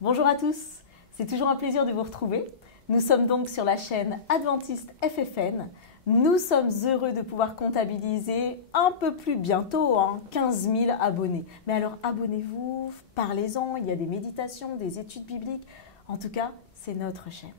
Bonjour à tous, c'est toujours un plaisir de vous retrouver. Nous sommes donc sur la chaîne Adventiste FFN. Nous sommes heureux de pouvoir comptabiliser un peu plus bientôt 15 000 abonnés. Mais alors abonnez-vous, parlez-en, il y a des méditations, des études bibliques. En tout cas, c'est notre chaîne.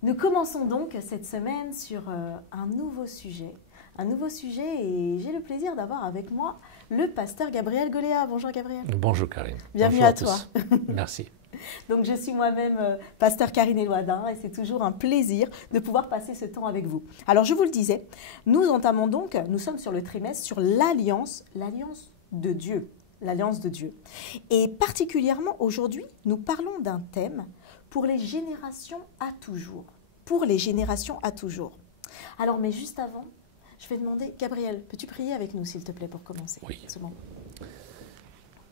Nous commençons donc cette semaine sur un nouveau sujet et j'ai le plaisir d'avoir avec moi le pasteur Gabriel Goléa. Bonjour Gabriel. Bonjour Karine. Bienvenue Bonjour à toi. Merci. Donc je suis moi-même pasteur Karine Elouadin et c'est toujours un plaisir de pouvoir passer ce temps avec vous. Alors je vous le disais, nous sommes sur le trimestre sur l'alliance de Dieu. L'alliance de Dieu. Et particulièrement aujourd'hui, nous parlons d'un thème pour les générations à toujours. Pour les générations à toujours. Alors, mais juste avant, je vais demander, Gabriel, peux-tu prier avec nous, s'il te plaît, pour commencer Oui. ce moment?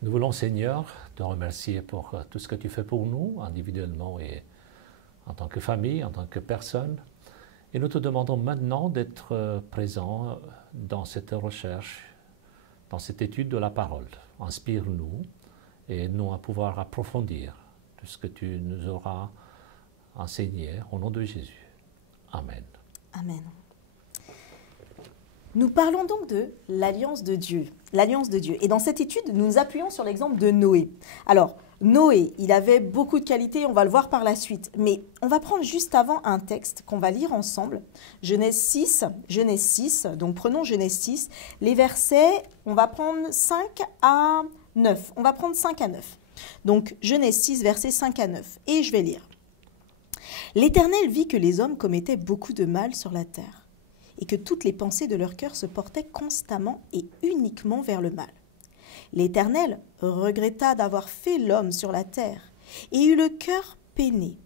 Nous voulons, Seigneur, te remercier pour tout ce que tu fais pour nous, individuellement et en tant que famille, en tant que personne. Et nous te demandons maintenant d'être présent dans cette recherche, dans cette étude de la parole. Inspire-nous et aide-nous à pouvoir approfondir tout ce que tu nous auras enseigné au nom de Jésus. Amen. Amen. Nous parlons donc de l'alliance de Dieu. L'alliance de Dieu. Et dans cette étude, nous nous appuyons sur l'exemple de Noé. Alors, Noé, il avait beaucoup de qualités, on va le voir par la suite. Mais on va prendre juste avant un texte qu'on va lire ensemble. Genèse 6, donc prenons Genèse 6. Les versets, on va prendre 5 à 9. On va prendre 5 à 9. Donc, Genèse 6, versets 5 à 9. Et je vais lire. L'Éternel vit que les hommes commettaient beaucoup de mal sur la terre, et que toutes les pensées de leur cœur se portaient constamment et uniquement vers le mal. L'Éternel regretta d'avoir fait l'homme sur la terre, et eut le cœur peiné.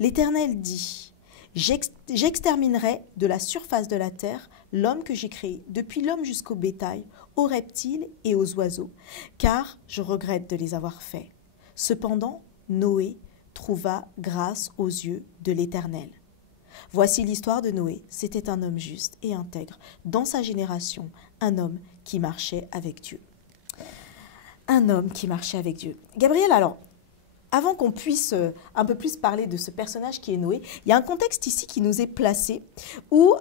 L'Éternel dit, « J'exterminerai de la surface de la terre l'homme que j'ai créé, depuis l'homme jusqu'au bétail, aux reptiles et aux oiseaux, car je regrette de les avoir faits. » Cependant, Noé trouva grâce aux yeux de l'Éternel. Voici l'histoire de Noé. C'était un homme juste et intègre. Dans sa génération, un homme qui marchait avec Dieu. Un homme qui marchait avec Dieu. Gabriel, alors, avant qu'on puisse un peu plus parler de ce personnage qui est Noé, il y a un contexte ici qui nous est placé où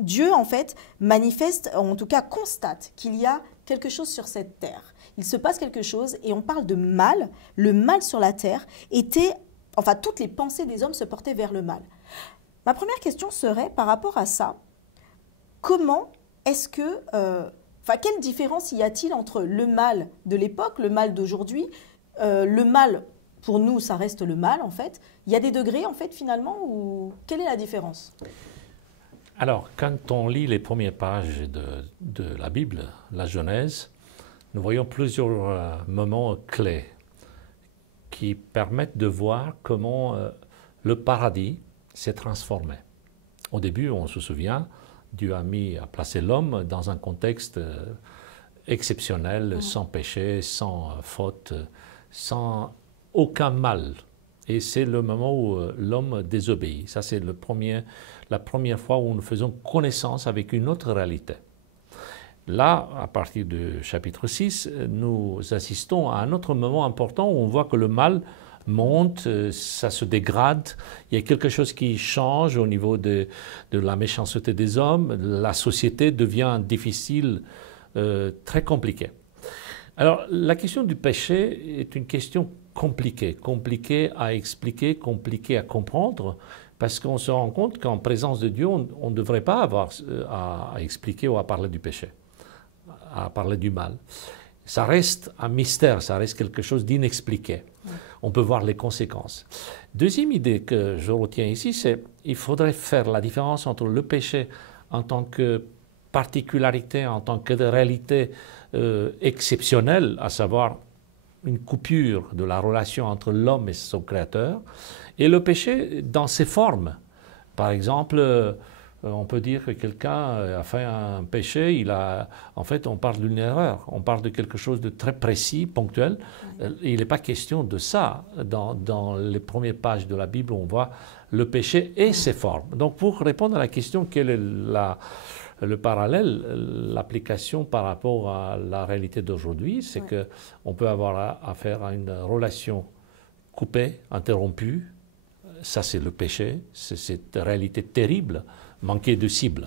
Dieu, en fait, manifeste, en tout cas constate qu'il y a quelque chose sur cette terre. Il se passe quelque chose et on parle de mal. Le mal sur la terre était, enfin, toutes les pensées des hommes se portaient vers le mal. Ma première question serait, par rapport à ça, comment est-ce que, quelle différence y a-t-il entre le mal de l'époque, le mal d'aujourd'hui, le mal, pour nous, ça reste le mal, en fait. Il y a des degrés, en fait, finalement, ou quelle est la différence? Alors, quand on lit les premières pages de la Bible, la Genèse, nous voyons plusieurs moments clés qui permettent de voir comment le paradis s'est transformé. Au début, on se souvient, Dieu a placé l'homme dans un contexte exceptionnel, sans péché, sans faute, sans aucun mal. Et c'est le moment où l'homme désobéit. Ça, c'est la première fois où nous faisons connaissance avec une autre réalité. Là, à partir du chapitre 6, nous assistons à un autre moment important où on voit que le mal monte, ça se dégrade, il y a quelque chose qui change au niveau de la méchanceté des hommes, la société devient difficile, très compliquée. Alors, la question du péché est une question compliquée à expliquer, compliquée à comprendre, parce qu'on se rend compte qu'en présence de Dieu, on ne devrait pas avoir à expliquer ou à parler du péché, à parler du mal. Ça reste un mystère, ça reste quelque chose d'inexpliqué. On peut voir les conséquences. Deuxième idée que je retiens ici, c'est qu'il faudrait faire la différence entre le péché en tant que particularité, en tant que réalité exceptionnelle, à savoir une coupure de la relation entre l'homme et son créateur, et le péché dans ses formes. Par exemple, on peut dire que quelqu'un a fait un péché, en fait on parle d'une erreur, on parle de quelque chose de très précis, ponctuel. Il n'est pas question de ça. Dans les premières pages de la Bible, on voit le péché et ses formes. Donc pour répondre à la question, quel est le parallèle, l'application par rapport à la réalité d'aujourd'hui, c'est qu'on peut avoir affaire à une relation coupée, interrompue. Ça, c'est le péché, c'est cette réalité terrible, manquer de cible.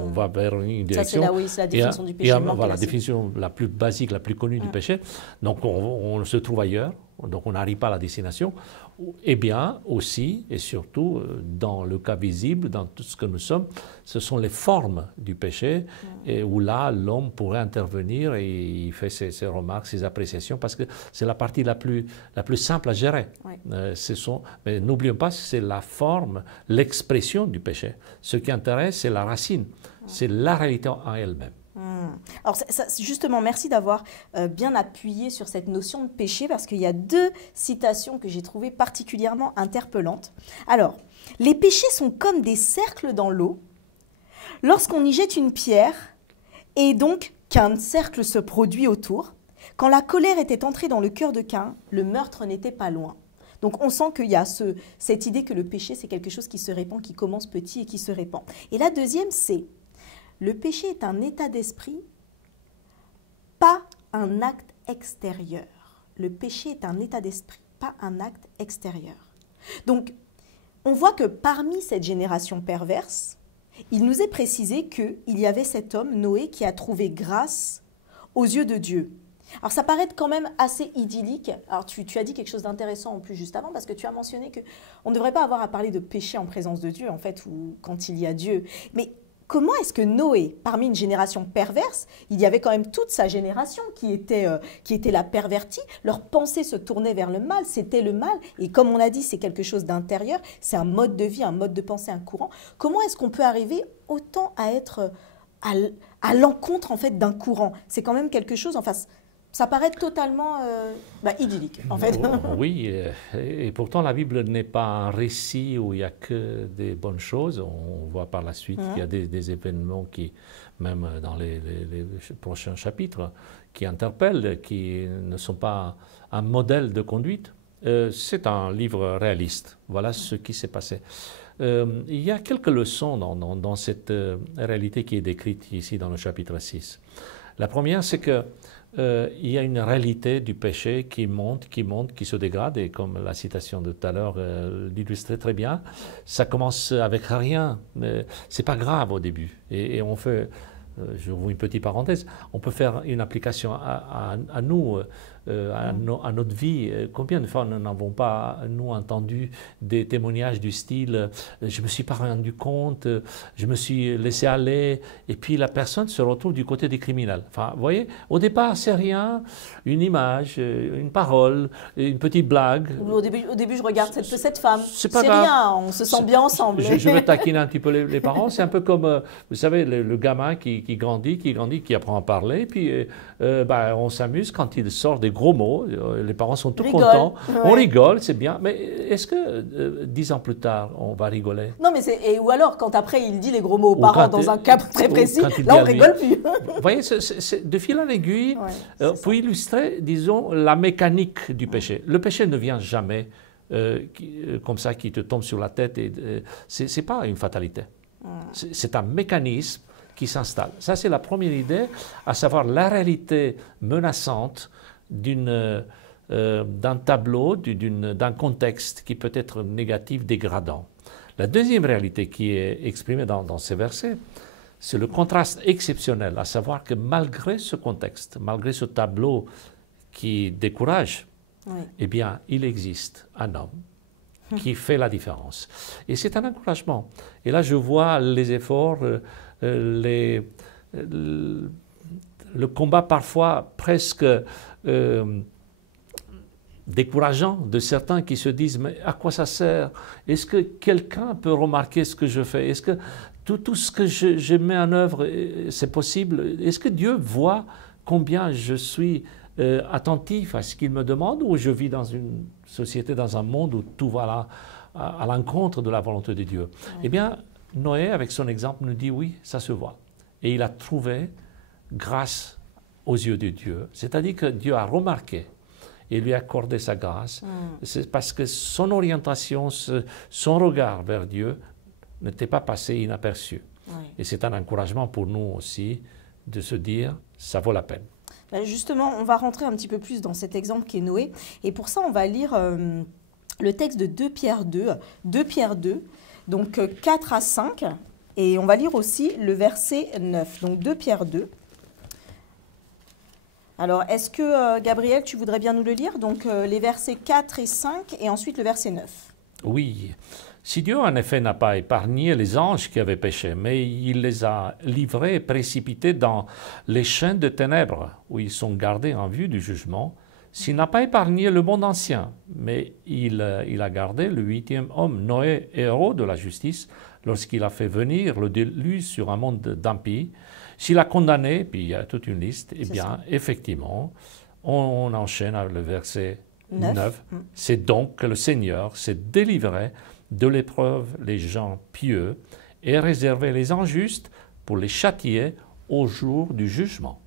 On va vers une direction. Ça, c'est la définition du péché. Voilà, la définition la plus basique, la plus connue du péché. Donc, on se trouve ailleurs, donc on n'arrive pas à la destination. Eh bien, aussi et surtout, dans le cas visible, dans tout ce que nous sommes, ce sont les formes du péché, et où là, l'homme pourrait intervenir et il fait ses remarques, ses appréciations, parce que c'est la partie la plus simple à gérer. Mais n'oublions pas, c'est la forme, l'expression du péché. Ce qui intéresse, c'est la racine, c'est la réalité en elle-même. Alors justement, merci d'avoir bien appuyé sur cette notion de péché, parce qu'il y a 2 citations que j'ai trouvées particulièrement interpellantes. Alors, les péchés sont comme des cercles dans l'eau. Lorsqu'on y jette une pierre, et donc qu'un cercle se produit autour, quand la colère était entrée dans le cœur de Caïn, le meurtre n'était pas loin. Donc on sent qu'il y a cette idée que le péché, c'est quelque chose qui se répand, qui commence petit et qui se répand. Et la deuxième, c'est: le péché est un état d'esprit, pas un acte extérieur. Le péché est un état d'esprit, pas un acte extérieur. Donc, on voit que parmi cette génération perverse, il nous est précisé qu'il y avait cet homme, Noé, qui a trouvé grâce aux yeux de Dieu. Alors, ça paraît quand même assez idyllique. Alors, tu as dit quelque chose d'intéressant en plus juste avant, parce que tu as mentionné qu'on ne devrait pas avoir à parler de péché en présence de Dieu, en fait, ou quand il y a Dieu. Mais comment est-ce que Noé, parmi une génération perverse, il y avait quand même toute sa génération qui était la pervertie, leurs pensées se tournaient vers le mal, c'était le mal, et comme on l'a dit, c'est quelque chose d'intérieur, c'est un mode de vie, un mode de pensée, un courant. Comment est-ce qu'on peut arriver autant à être à l'encontre en fait d'un courant? C'est quand même quelque chose, enfin, ça paraît totalement idyllique, en fait. Oui, et pourtant la Bible n'est pas un récit où il n'y a que des bonnes choses. On voit par la suite qu'il y a des événements qui, même dans les prochains chapitres, qui interpellent, qui ne sont pas un modèle de conduite. C'est un livre réaliste. Voilà ce qui s'est passé. Il y a quelques leçons dans cette réalité qui est décrite ici dans le chapitre 6. La première, c'est que il y a une réalité du péché qui monte, qui se dégrade, et comme la citation de tout à l'heure l'illustrait très bien, ça commence avec rien, c'est pas grave au début, et on fait, j'ouvre une petite parenthèse, on peut faire une application à nous, à notre vie. Combien de fois nous n'avons pas, nous, entendu des témoignages du style « je ne me suis pas rendu compte, je me suis laissé aller », et puis la personne se retrouve du côté des criminels. Enfin, vous voyez, au départ, c'est rien, une image, une parole, une petite blague. Au début je regarde cette femme, c'est grave. Rien, on se sent bien ensemble. Je veux taquiner un petit peu les parents, c'est un peu comme, vous savez, le gamin qui grandit, qui apprend à parler, puis on s'amuse quand il sort des gros mots, les parents sont tout contents, on rigole, c'est bien, mais est-ce que 10 ans plus tard, on va rigoler? Non, mais ou alors quand après il dit les gros mots aux parents dans un cas très précis, là on rigole plus. Vous voyez, c'est de fil en aiguille, pour illustrer, disons, la mécanique du péché. Le péché ne vient jamais comme ça, qui te tombe sur la tête, et c'est pas une fatalité. C'est un mécanisme qui s'installe. Ça, c'est la première idée, à savoir la réalité menaçante d'un tableau, d'un contexte qui peut être négatif, dégradant. La deuxième réalité qui est exprimée dans ces versets, c'est le contraste exceptionnel, à savoir que malgré ce contexte, malgré ce tableau qui décourage, eh bien, il existe un homme qui fait la différence. Et c'est un encouragement. Et là, je vois les efforts, le combat parfois presque décourageant de certains qui se disent « mais à quoi ça sert? Est-ce que quelqu'un peut remarquer ce que je fais? Est-ce que tout ce que je mets en œuvre, c'est possible? Est-ce que Dieu voit combien je suis attentif à ce qu'il me demande, ou je vis dans une société, dans un monde où tout va là, à l'encontre de la volonté de Dieu? Eh bien, Noé, avec son exemple, nous dit oui, ça se voit. Et il a trouvé grâce aux yeux de Dieu. C'est-à-dire que Dieu a remarqué et lui a accordé sa grâce. C'est parce que son orientation, son regard vers Dieu n'était pas passé inaperçu. Et c'est un encouragement pour nous aussi de se dire, ça vaut la peine. Justement, on va rentrer un petit peu plus dans cet exemple qu'est Noé. Et pour ça, on va lire le texte de 2 Pierre 2, 2 Pierre 2, donc 4 à 5. Et on va lire aussi le verset 9, donc 2 Pierre 2. Alors, est-ce que, Gabriel, tu voudrais bien nous le lire? Donc, les versets 4 et 5, et ensuite le verset 9. Oui. Si Dieu, en effet, n'a pas épargné les anges qui avaient péché, mais il les a livrés et précipités dans les chaînes de ténèbres, où ils sont gardés en vue du jugement, s'il n'a pas épargné le monde ancien, mais il a gardé le 8e homme, Noé, héros de la justice, lorsqu'il a fait venir le déluge sur un monde d'impies, s'il a condamné, puis il y a toute une liste, eh bien, effectivement, on enchaîne avec le verset 9. C'est donc que le Seigneur s'est délivré de l'épreuve les gens pieux et réservé les injustes pour les châtier au jour du jugement.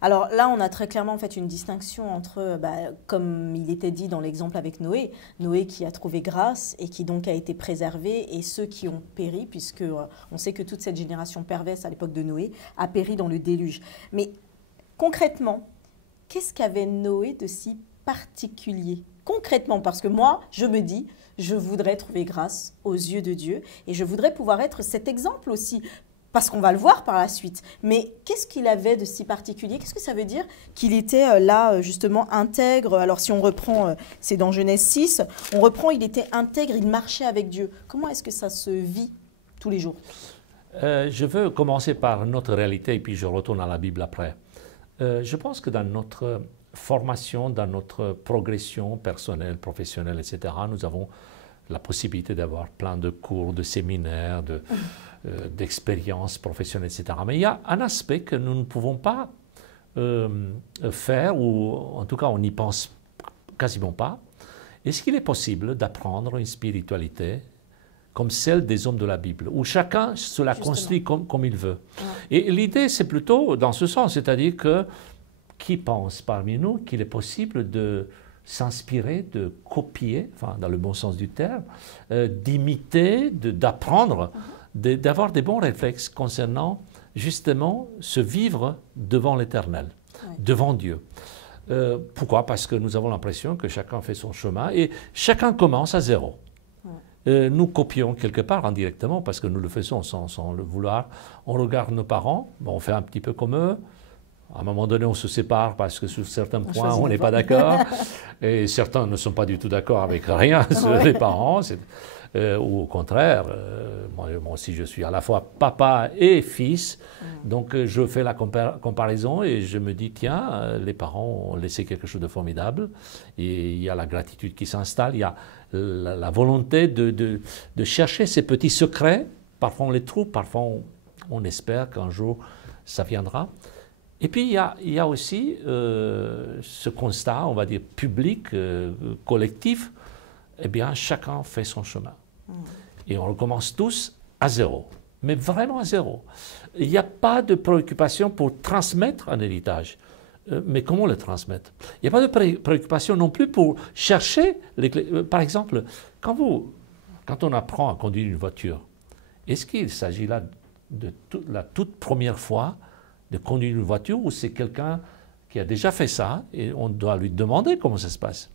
Alors là, on a très clairement fait une distinction entre, comme il était dit dans l'exemple avec Noé, Noé qui a trouvé grâce et qui donc a été préservé, et ceux qui ont péri, puisque on sait que toute cette génération perverse à l'époque de Noé a péri dans le déluge. Mais concrètement, qu'est-ce qu'avait Noé de si particulier? Concrètement, parce que moi, je me dis, je voudrais trouver grâce aux yeux de Dieu et je voudrais pouvoir être cet exemple aussi. Parce qu'on va le voir par la suite. Mais qu'est-ce qu'il avait de si particulier? Qu'est-ce que ça veut dire qu'il était là, justement, intègre? Alors, si on reprend, c'est dans Genèse 6, on reprend, il était intègre, il marchait avec Dieu. Comment est-ce que ça se vit tous les jours? Je veux commencer par notre réalité et puis je retourne à la Bible après. Je pense que dans notre formation, dans notre progression personnelle, professionnelle, etc., nous avons la possibilité d'avoir plein de cours, de séminaires, d'expériences professionnelles, etc. Mais il y a un aspect que nous ne pouvons pas faire, ou en tout cas on n'y pense quasiment pas. Est-ce qu'il est possible d'apprendre une spiritualité comme celle des hommes de la Bible, où chacun se la construit comme il veut? Et l'idée, c'est plutôt dans ce sens, c'est-à-dire que qui pense parmi nous qu'il est possible de s'inspirer, de copier, enfin dans le bon sens du terme, d'imiter, d'apprendre, d'avoir des bons réflexes concernant justement se vivre devant l'Éternel, devant Dieu. Pourquoi? Parce que nous avons l'impression que chacun fait son chemin et chacun commence à zéro. Nous copions quelque part indirectement parce que nous le faisons sans le vouloir. On regarde nos parents, on fait un petit peu comme eux. À un moment donné, on se sépare parce que sur certains points, on n'est pas d'accord. Et certains ne sont pas du tout d'accord avec rien sur les parents. Ou au contraire, moi aussi, je suis à la fois papa et fils. Donc, je fais la comparaison et je me dis, tiens, les parents ont laissé quelque chose de formidable. Et il y a la gratitude qui s'installe. Il y a la volonté de chercher ces petits secrets. Parfois, on les trouve. Parfois, on espère qu'un jour, ça viendra. Et puis, il y a aussi ce constat, on va dire, public, collectif. Eh bien, chacun fait son chemin. Et on recommence tous à zéro, mais vraiment à zéro. Il n'y a pas de préoccupation pour transmettre un héritage. Mais comment le transmettre? Il n'y a pas de préoccupation non plus pour chercher les clés. Par exemple, quand on apprend à conduire une voiture, est-ce qu'il s'agit là de la toute première fois de conduire une voiture, ou c'est quelqu'un qui a déjà fait ça et on doit lui demander comment ça se passe?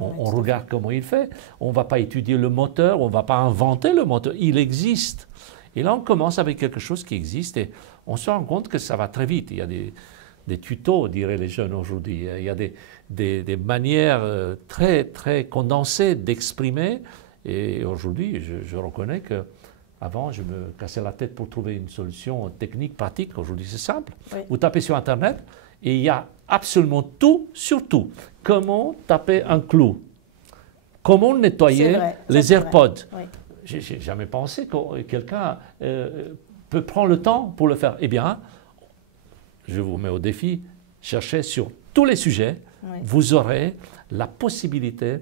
On regarde comment il fait. On ne va pas étudier le moteur, on ne va pas inventer le moteur. Il existe. Et là, on commence avec quelque chose qui existe et on se rend compte que ça va très vite. Il y a des tutos, diraient les jeunes aujourd'hui. Il y a des manières très, très condensées d'exprimer. Et aujourd'hui, je reconnais que avant, je me cassais la tête pour trouver une solution technique, pratique. Aujourd'hui, c'est simple. Oui. Vous tapez sur Internet et il y a absolument tout, surtout. Comment taper un clou? Comment nettoyer les AirPods? Oui. Je n'ai jamais pensé que quelqu'un peut prendre le temps pour le faire. Eh bien, je vous mets au défi, cherchez sur tous les sujets, Oui. vous aurez la possibilité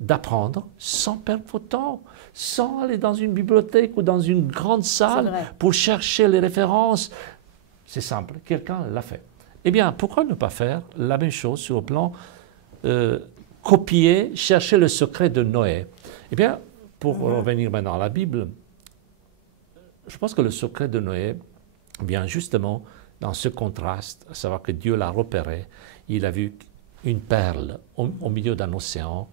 d'apprendre sans perdre votre temps, sans aller dans une bibliothèque ou dans une grande salle pour chercher les références. C'est simple, quelqu'un l'a fait. Eh bien, pourquoi ne pas faire la même chose sur le plan copier, chercher le secret de Noé? Eh bien, pour revenir maintenant à la Bible, je pense que le secret de Noé vient justement dans ce contraste, à savoir que Dieu l'a repéré. Il a vu une perle au milieu d'un océan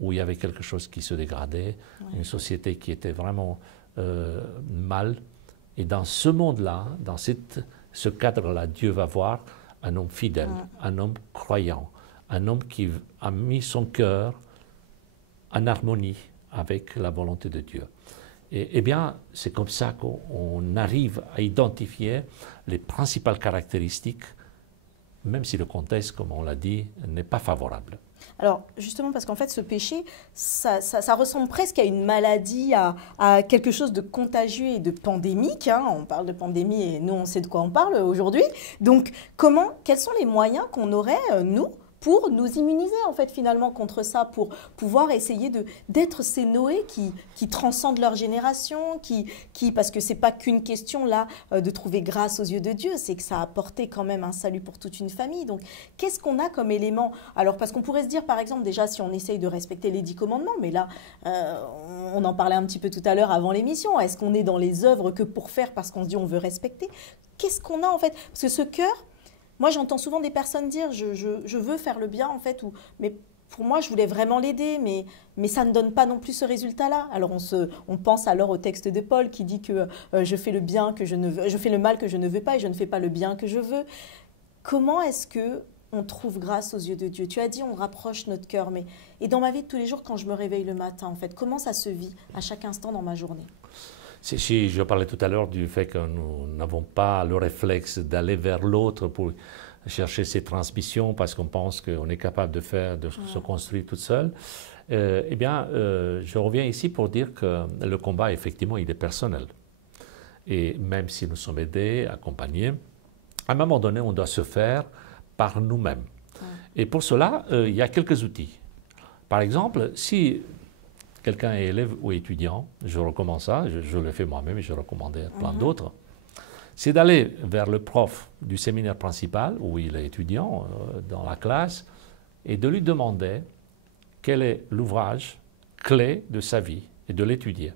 où il y avait quelque chose qui se dégradait, une société qui était vraiment mal. Et dans ce monde-là, dans ce cadre-là, Dieu va voir un homme fidèle, un homme croyant, un homme qui a mis son cœur en harmonie avec la volonté de Dieu. Eh bien, c'est comme ça qu'on arrive à identifier les principales caractéristiques, même si le contexte, comme on l'a dit, n'est pas favorable. Alors, justement, parce qu'en fait, ce péché, ça ressemble presque à une maladie, à quelque chose de contagieux et de pandémique. Hein. On parle de pandémie et nous, on sait de quoi on parle aujourd'hui. Donc, quels sont les moyens qu'on aurait, nous, pour nous immuniser, en fait, finalement, contre ça, pour pouvoir essayer d'être ces Noé qui transcendent leur génération, parce que ce n'est pas qu'une question, là, de trouver grâce aux yeux de Dieu, c'est que ça a apporté quand même un salut pour toute une famille. Donc, qu'est-ce qu'on a comme élément? Alors, parce qu'on pourrait se dire, par exemple, déjà, si on essaye de respecter les 10 commandements, mais là, on en parlait un petit peu tout à l'heure avant l'émission, est-ce qu'on est dans les œuvres que pour faire parce qu'on se dit on veut respecter? Qu'est-ce qu'on a, en fait? Parce que ce cœur, moi, j'entends souvent des personnes dire je veux faire le bien, en fait, mais pour moi, je voulais vraiment l'aider, mais ça ne donne pas non plus ce résultat-là. Alors, on pense alors au texte de Paul qui dit que je fais le bien que je ne veux, je fais le mal que je ne veux pas et je ne fais pas le bien que je veux. Comment est-ce que on trouve grâce aux yeux de Dieu? Tu as dit on rapproche notre cœur, et dans ma vie de tous les jours, quand je me réveille le matin, en fait, comment ça se vit à chaque instant dans ma journée? Si je parlais tout à l'heure du fait que nous n'avons pas le réflexe d'aller vers l'autre pour chercher ces transmissions parce qu'on pense qu'on est capable de se construire toute seule, eh bien, je reviens ici pour dire que le combat, effectivement, il est personnel. Et même si nous sommes aidés, accompagnés, à un moment donné, on doit se faire par nous-mêmes. Et pour cela, il y a quelques outils. Par exemple, si quelqu'un est élève ou étudiant, je recommande ça, je le fais moi-même et je recommandais à plein d'autres, c'est d'aller vers le prof du séminaire principal où il est étudiant dans la classe et de lui demander quel est l'ouvrage clé de sa vie et de l'étudier.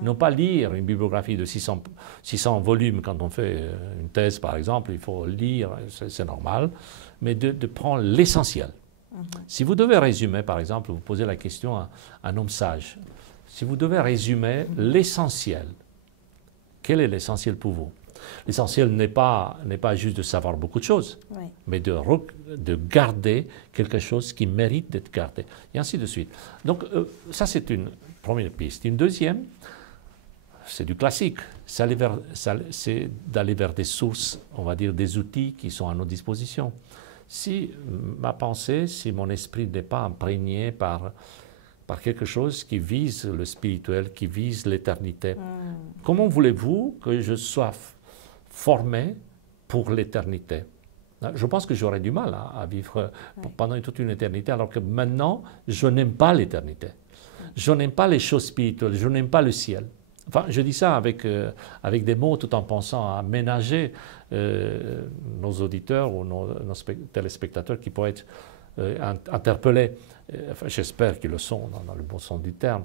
Non pas lire une bibliographie de 600 volumes quand on fait une thèse par exemple, il faut lire, c'est normal, mais de prendre l'essentiel. Si vous devez résumer, par exemple, vous posez la question à un homme sage, si vous devez résumer l'essentiel, quel est l'essentiel pour vous? L'essentiel n'est pas juste de savoir beaucoup de choses, mais de garder quelque chose qui mérite d'être gardé, et ainsi de suite. Donc ça c'est une première piste. Une deuxième, c'est du classique, c'est d'aller vers des sources, on va dire des outils qui sont à notre disposition. Si ma pensée, si mon esprit n'est pas imprégné par quelque chose qui vise le spirituel, qui vise l'éternité, comment voulez-vous que je sois formé pour l'éternité? Je pense que j'aurais du mal à vivre pendant toute une éternité, alors que maintenant, je n'aime pas l'éternité. Je n'aime pas les choses spirituelles, je n'aime pas le ciel. Enfin, je dis ça avec des mots tout en pensant à ménager nos auditeurs ou nos téléspectateurs qui pourraient être interpellés. Enfin, j'espère qu'ils le sont dans le bon sens du terme.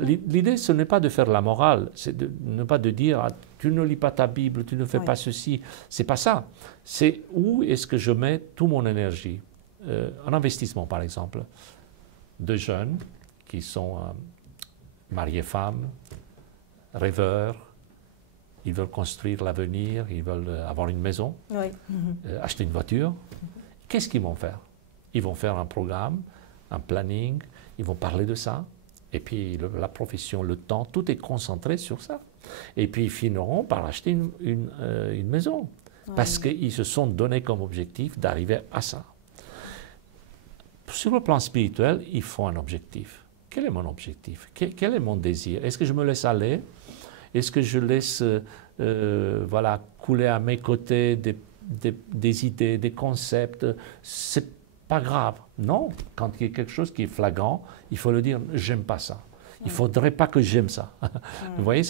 L'idée, ce n'est pas de faire la morale, c'est ne pas de dire tu ne lis pas ta Bible, tu ne fais pas ceci. C'est pas ça. C'est où est-ce que je mets toute mon énergie. En investissement, par exemple, de jeunes qui sont mariés femmes, rêveurs, ils veulent construire l'avenir, ils veulent avoir une maison, acheter une voiture. Qu'est-ce qu'ils vont faire? Ils vont faire un programme, un planning, ils vont parler de ça, et puis la profession, le temps, tout est concentré sur ça. Et puis ils finiront par acheter une maison, parce qu'ils se sont donné comme objectif d'arriver à ça. Sur le plan spirituel, il faut un objectif. Quel est mon objectif? Quel est mon désir? Est-ce que je me laisse aller? Est-ce que je laisse couler à mes côtés des idées, des concepts, c'est pas grave. Non, quand il y a quelque chose qui est flagrant, il faut le dire, j'aime pas ça. Il ne faudrait pas que j'aime ça. Vous voyez,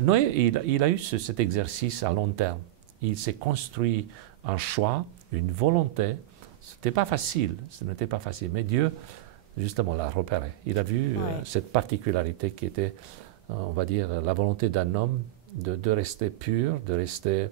Noé, il a eu cet exercice à long terme. Il s'est construit un choix, une volonté. Ce n'était pas facile, mais Dieu, justement, l'a repéré. Il a vu cette particularité qui était, on va dire, la volonté d'un homme de rester pur, de rester...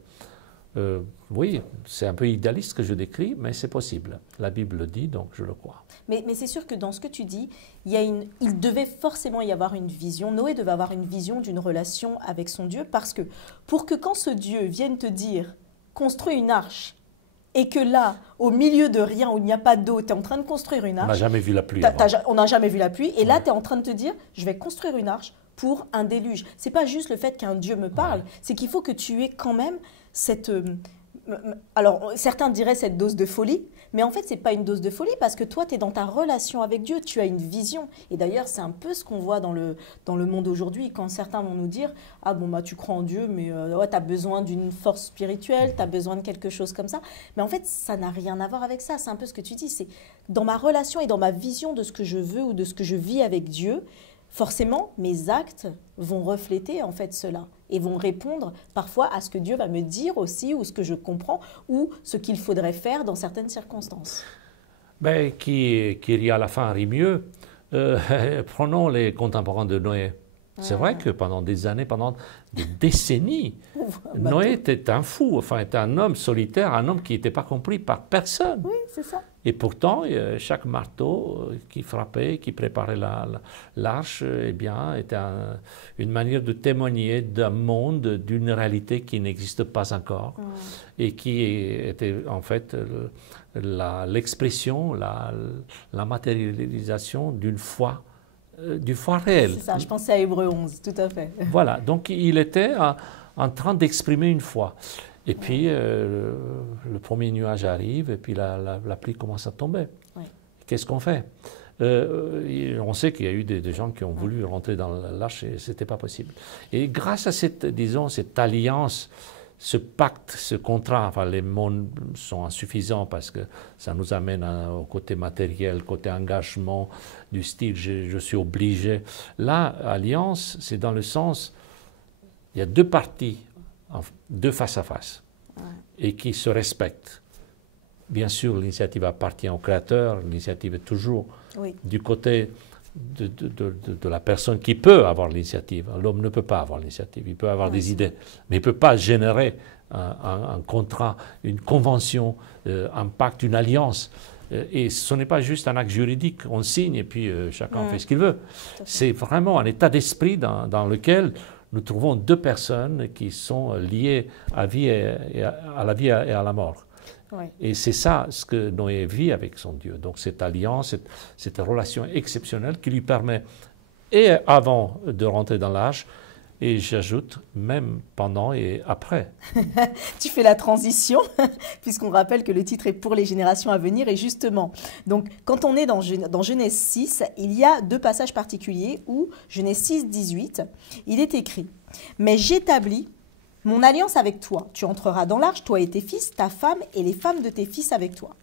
oui, c'est un peu idéaliste que je décris, mais c'est possible. La Bible le dit, donc je le crois. Mais c'est sûr que dans ce que tu dis, il devait forcément y avoir une vision. Noé devait avoir une vision d'une relation avec son Dieu, parce que pour que quand ce Dieu vienne te dire « construis une arche », et que là, au milieu de rien, où il n'y a pas d'eau, tu es en train de construire une arche. On n'a jamais vu la pluie. On n'a jamais vu la pluie. Et là, tu es en train de te dire, je vais construire une arche pour un déluge. Ce n'est pas juste le fait qu'un Dieu me parle, c'est qu'il faut que tu aies quand même cette... alors, certains diraient cette dose de folie, mais en fait, ce n'est pas une dose de folie parce que toi, tu es dans ta relation avec Dieu, tu as une vision. Et d'ailleurs, c'est un peu ce qu'on voit dans le monde aujourd'hui, quand certains vont nous dire « Ah bon, bah, tu crois en Dieu, mais ouais, tu as besoin d'une force spirituelle, tu as besoin de quelque chose comme ça. » Mais en fait, ça n'a rien à voir avec ça. C'est un peu ce que tu dis. C'est dans ma relation et dans ma vision de ce que je veux ou de ce que je vis avec Dieu, forcément, mes actes vont refléter en fait cela et vont répondre parfois à ce que Dieu va me dire aussi ou ce que je comprends ou ce qu'il faudrait faire dans certaines circonstances. Ben, qui rit à la fin rit mieux. Prenons les contemporains de Noé. C'est vrai que pendant des années, pendant des décennies, Noé était un fou, enfin était un homme solitaire, un homme qui n'était pas compris par personne. Oui, c'est ça. Et pourtant, chaque marteau qui frappait, qui préparait l'arche, eh bien, était une manière de témoigner d'un monde, d'une réalité qui n'existe pas encore, et qui était en fait l'expression, la matérialisation d'une foi. Du foi réel. C'est ça, je pensais à Hébreux 11, tout à fait. Voilà, donc il était en train d'exprimer une foi. Et puis le premier nuage arrive et puis la pluie commence à tomber. Ouais. Qu'est-ce qu'on fait? On sait qu'il y a eu des gens qui ont voulu rentrer dans l'arche et ce n'était pas possible. Et grâce à cette, disons, cette alliance, ce pacte, ce contrat, enfin les mots sont insuffisants parce que ça nous amène au côté matériel, côté engagement, du style je suis obligé. Là, alliance, c'est dans le sens, il y a deux parties, deux face à face, et qui se respectent. Bien sûr, l'initiative appartient au Créateur, l'initiative est toujours du côté de la personne qui peut avoir l'initiative. L'homme ne peut pas avoir l'initiative, il peut avoir des idées, mais il ne peut pas générer un contrat, une convention, un pacte, une alliance. Et ce n'est pas juste un acte juridique, on signe et puis chacun fait ce qu'il veut. C'est vraiment un état d'esprit dans lequel nous trouvons deux personnes qui sont liées à la vie et à la mort. Ouais. Et c'est ça ce que Noé vit avec son Dieu. Donc cette alliance, cette relation exceptionnelle qui lui permet, et avant de rentrer dans l'arche, et j'ajoute même pendant et après. Tu fais la transition, puisqu'on rappelle que le titre est pour les générations à venir. Et justement, donc, quand on est dans Genèse 6, il y a deux passages particuliers où, Genèse 6, 18, il est écrit « Mais j'établis mon alliance avec toi. Tu entreras dans l'arche, toi et tes fils, ta femme et les femmes de tes fils avec toi. »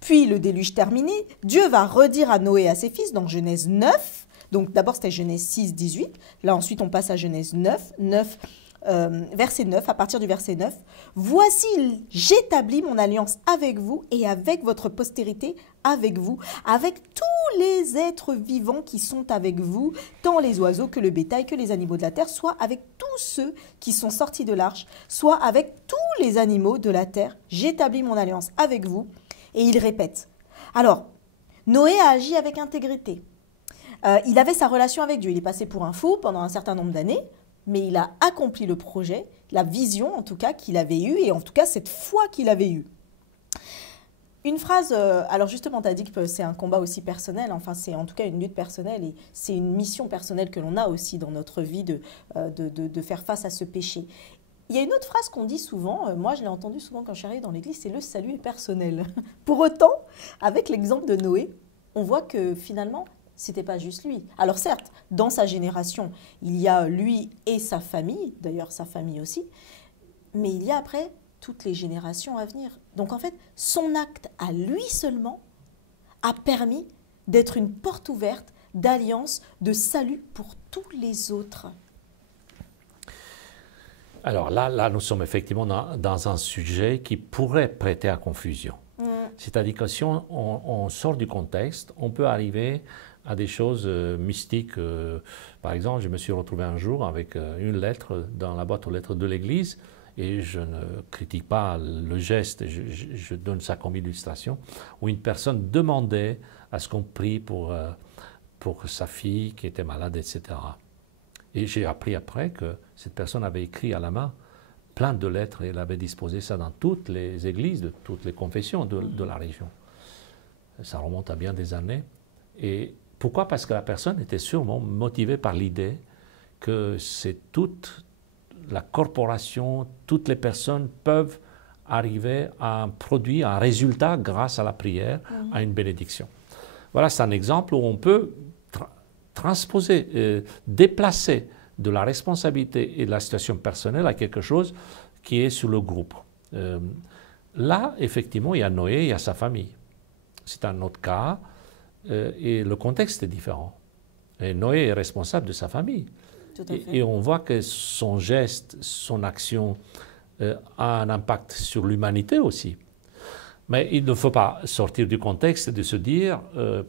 Puis, le déluge terminé, Dieu va redire à Noé et à ses fils dans Genèse 9, donc d'abord c'était Genèse 6, 18, là ensuite on passe à Genèse 9, verset 9, à partir du verset 9. « Voici, j'établis mon alliance avec vous et avec votre postérité avec vous, avec tous les êtres vivants qui sont avec vous, tant les oiseaux que le bétail, que les animaux de la terre, soit avec tous ceux qui sont sortis de l'arche, soit avec tous les animaux de la terre. J'établis mon alliance avec vous. » Et il répète. Alors, Noé a agi avec intégrité. Il avait sa relation avec Dieu. Il est passé pour un fou pendant un certain nombre d'années, mais il a accompli le projet, la vision en tout cas qu'il avait eue, et en tout cas cette foi qu'il avait eue. Une phrase, alors justement tu as dit que c'est un combat aussi personnel, enfin c'est en tout cas une lutte personnelle, et c'est une mission personnelle que l'on a aussi dans notre vie de faire face à ce péché. Il y a une autre phrase qu'on dit souvent, moi je l'ai entendue souvent quand je suis arrivée dans l'église, c'est le salut est personnel. Pour autant, avec l'exemple de Noé, on voit que finalement, c'était pas juste lui. Alors certes, dans sa génération, il y a lui et sa famille, d'ailleurs sa famille aussi, mais il y a après toutes les générations à venir. Donc en fait, son acte à lui seulement a permis d'être une porte ouverte d'alliance, de salut pour tous les autres. Alors là, nous sommes effectivement dans un sujet qui pourrait prêter à confusion. C'est-à-dire que si on sort du contexte, on peut arriver à des choses mystiques. Par exemple, je me suis retrouvé un jour avec une lettre dans la boîte aux lettres de l'Église, et je ne critique pas le geste, je donne ça comme illustration, où une personne demandait à ce qu'on prie pour sa fille qui était malade, etc. Et j'ai appris après que cette personne avait écrit à la main plein de lettres et elle avait disposé ça dans toutes les églises, de toutes les confessions de la région. Ça remonte à bien des années. Et pourquoi? Parce que la personne était sûrement motivée par l'idée que c'est toute la corporation, toutes les personnes peuvent arriver à un produit, à un résultat grâce à la prière, à une bénédiction. Voilà, c'est un exemple où on peut transposer, déplacer de la responsabilité et de la situation personnelle à quelque chose qui est sur le groupe. Là, effectivement, il y a Noé, il y a sa famille. C'est un autre cas et le contexte est différent. Et Noé est responsable de sa famille. Tout à fait. Et on voit que son geste, son action a un impact sur l'humanité aussi. Mais il ne faut pas sortir du contexte et de se dire,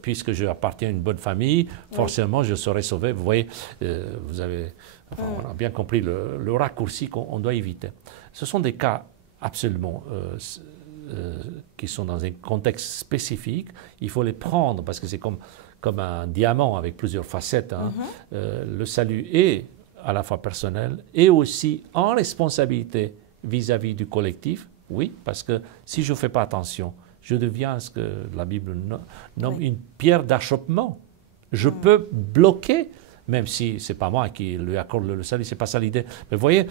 puisque je appartiens à une bonne famille, forcément je serai sauvé. Vous voyez, on a bien compris le raccourci qu'on doit éviter. Ce sont des cas absolument qui sont dans un contexte spécifique. Il faut les prendre parce que c'est comme un diamant avec plusieurs facettes. Hein. Le salut est à la fois personnel et aussi en responsabilité vis-à-vis du collectif. Oui, parce que si je ne fais pas attention, je deviens ce que la Bible nomme une pierre d'achoppement. Je peux bloquer, même si ce n'est pas moi qui lui accorde le salut, ce n'est pas ça l'idée. Mais vous voyez,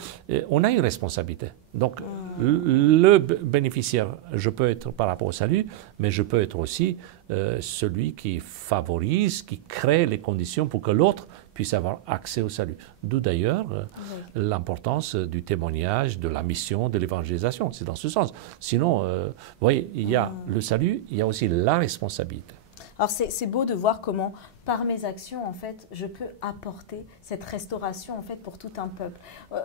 on a une responsabilité. Donc, le bénéficiaire, je peux être par rapport au salut, mais je peux être aussi celui qui favorise, qui crée les conditions pour que l'autre puisse avoir accès au salut. D'où d'ailleurs l'importance du témoignage, de la mission, de l'évangélisation. C'est dans ce sens. Sinon, vous voyez, il y a le salut, il y a aussi la responsabilité. Alors c'est beau de voir comment, par mes actions, en fait, je peux apporter cette restauration, en fait, pour tout un peuple.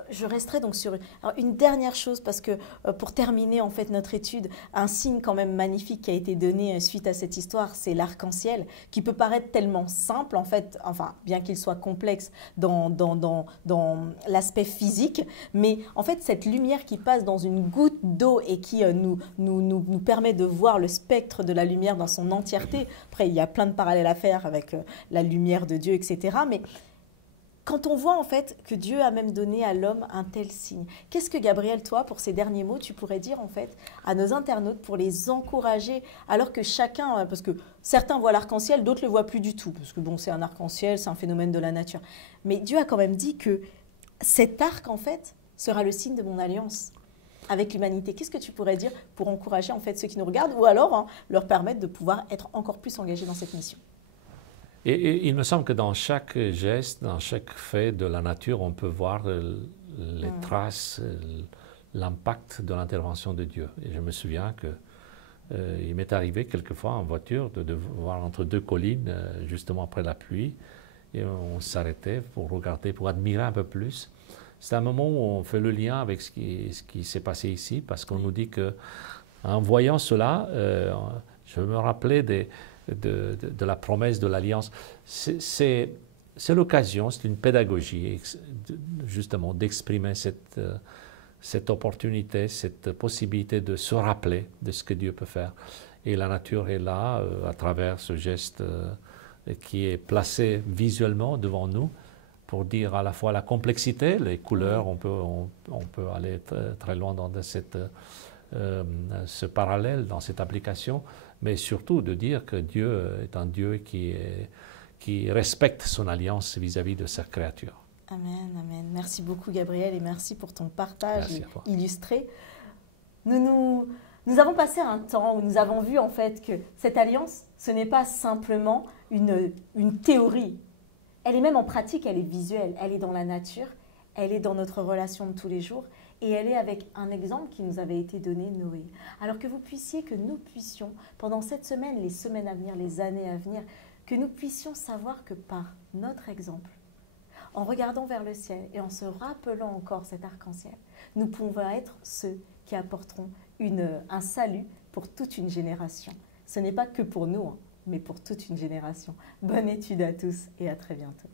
Je resterai donc sur une dernière chose, parce que pour terminer, en fait, notre étude, un signe quand même magnifique qui a été donné suite à cette histoire, c'est l'arc-en-ciel, qui peut paraître tellement simple, en fait, enfin, bien qu'il soit complexe dans l'aspect physique, mais en fait, cette lumière qui passe dans une goutte d'eau et qui nous permet de voir le spectre de la lumière dans son entièreté. Après, il y a plein de parallèles à faire avec la lumière de Dieu, etc. Mais quand on voit en fait que Dieu a même donné à l'homme un tel signe, qu'est-ce que Gabriel, toi, pour ces derniers mots, tu pourrais dire en fait à nos internautes pour les encourager, alors que chacun, parce que certains voient l'arc-en-ciel, d'autres ne le voient plus du tout, parce que bon, c'est un arc-en-ciel, c'est un phénomène de la nature. Mais Dieu a quand même dit que cet arc, en fait, sera le signe de mon alliance avec l'humanité. Qu'est-ce que tu pourrais dire pour encourager en fait ceux qui nous regardent, ou alors leur permettre de pouvoir être encore plus engagés dans cette mission? Et il me semble que dans chaque geste, dans chaque fait de la nature, on peut voir les traces, l'impact de l'intervention de Dieu. Et je me souviens qu'il m'est arrivé quelquefois en voiture de voir entre deux collines, justement après la pluie, et on s'arrêtait pour regarder, pour admirer un peu plus. C'est un moment où on fait le lien avec ce qui s'est passé ici, parce qu'on nous dit qu'en voyant cela, je me rappelais de la promesse de l'Alliance. C'est l'occasion, c'est une pédagogie, justement, d'exprimer cette opportunité, cette possibilité de se rappeler de ce que Dieu peut faire. Et la nature est là, à travers ce geste qui est placé visuellement devant nous, pour dire à la fois la complexité, les couleurs, on peut aller très loin dans ce parallèle, dans cette application, mais surtout de dire que Dieu est un Dieu qui respecte son alliance vis-à-vis de sa créature. Amen, amen. Merci beaucoup Gabriel et merci pour ton partage illustré. Nous avons passé un temps où nous avons vu en fait que cette alliance, ce n'est pas simplement une théorie. Elle est même en pratique, elle est visuelle, elle est dans la nature, elle est dans notre relation de tous les jours. Et elle est avec un exemple qui nous avait été donné, Noé. Alors que nous puissions, pendant cette semaine, les semaines à venir, les années à venir, que nous puissions savoir que par notre exemple, en regardant vers le ciel et en se rappelant encore cet arc-en-ciel, nous pouvons être ceux qui apporteront un salut pour toute une génération. Ce n'est pas que pour nous, mais pour toute une génération. Bonne étude à tous et à très bientôt.